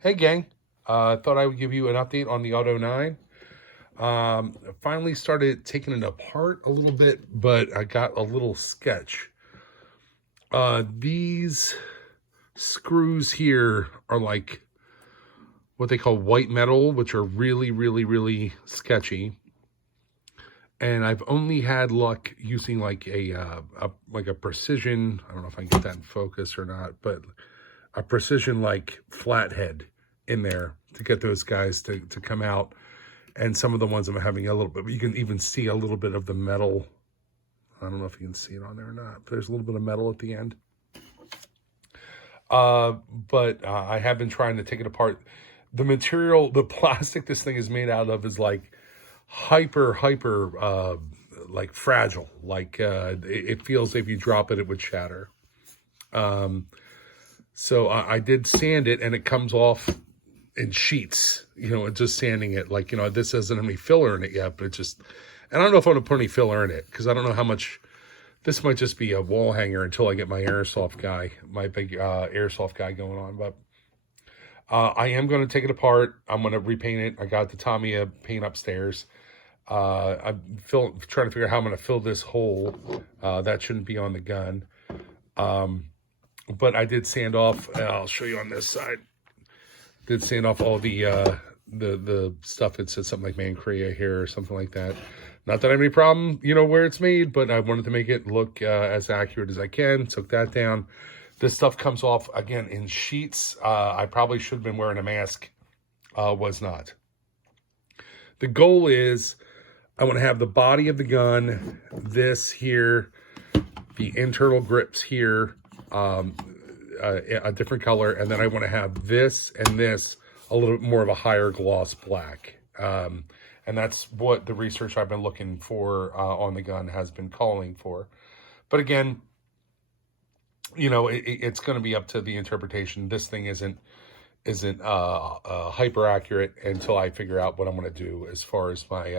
Hey gang, thought I would give you an update on the Auto 9. Finally started taking it apart a little bit, but I got a little sketch. These screws here are like what they call white metal, which are really, really, really sketchy. And I've only had luck using like a precision. I don't know if I can get that in focus or not, but a precision like flathead in there to get those guys to come out. And some of the ones I'm having a little bit, you can even see a little bit of the metal. I don't know if you can see it on there or not, but there's a little bit of metal at the end. But I have been trying to take it apart. The material, the plastic this thing is made out of is like hyper, like fragile. Like it feels if you drop it, it would shatter. So I did sand it and it comes off in sheets, just sanding it. Like, this doesn't have any filler in it yet, but it just, and I don't know if I'm gonna put any filler in it because I don't know how much. This might just be a wall hanger until I get my airsoft guy, my big airsoft guy going on. But I am going to take it apart. I'm going to repaint it. I got the Tamiya paint upstairs. I'm trying to figure out how I'm going to fill this hole. That shouldn't be on the gun. But I did sand off. I'll show you on this side. Did sand off all the stuff that said something like Man Korea here or something like that. Not that I have any problem, where it's made, but I wanted to make it look as accurate as I can. Took that down. This stuff comes off, again, in sheets. I probably should have been wearing a mask. Was not. The goal is I want to have the body of the gun, this here, the internal grips here, a different color, and then I want to have this and this a little bit more of a higher gloss black. And that's what the research I've been looking for on the gun has been calling for. But again, it's going to be up to the interpretation. This thing isn't hyper accurate until I figure out what I'm going to do as far as my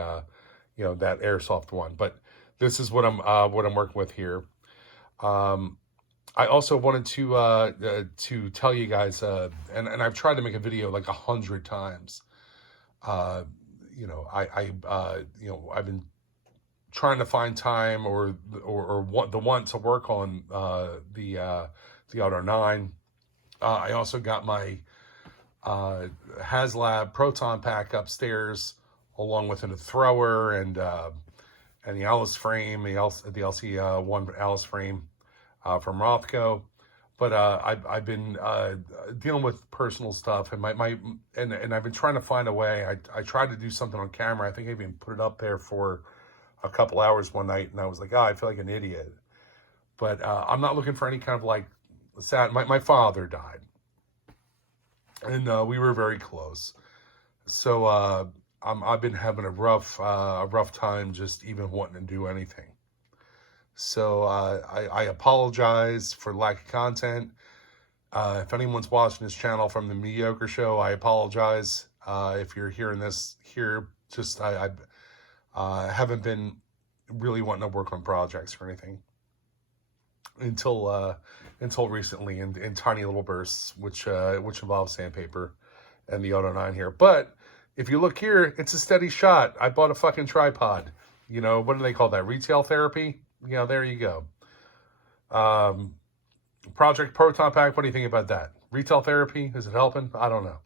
that airsoft one. But this is what I'm working with here. I also wanted to tell you guys, and I've tried to make a video like 100 times. I've been trying to find time or the want to work on the Auto 9. I also got my Haslab Proton pack upstairs, along with a thrower and the Alice frame, the LC1 Alice frame from Rothko. But I've been dealing with personal stuff, and and I've been trying to find a way. I tried to do something on camera. I think I even put it up there for a couple hours one night, and I was like, I feel like an idiot. But I'm not looking for any kind of like sad. My father died, and we were very close. So I've been having a rough time just even wanting to do anything. So I apologize for lack of content. If anyone's watching this channel from the Mediocre Show, I apologize. If you're hearing this here, just I haven't been really wanting to work on projects or anything until recently in tiny little bursts, which involves sandpaper and the Auto 9 here. But if you look here, it's a steady shot. I bought a fucking tripod. What do they call that? Retail therapy? There you go. Project Proton Pack, what do you think about that? Retail therapy, is it helping? I don't know.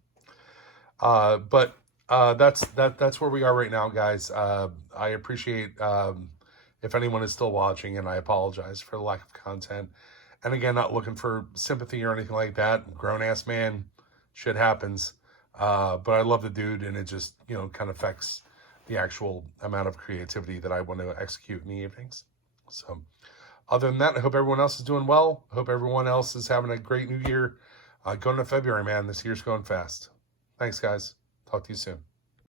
But that's where we are right now, guys. I appreciate if anyone is still watching, and I apologize for the lack of content. And again, not looking for sympathy or anything like that. Grown-ass man, shit happens. But I love the dude, and it just, kind of affects the actual amount of creativity that I want to execute in the evenings. So other than that, I hope everyone else is doing well. I hope everyone else is having a great new year. Going into February, man. This year's going fast. Thanks, guys. Talk to you soon.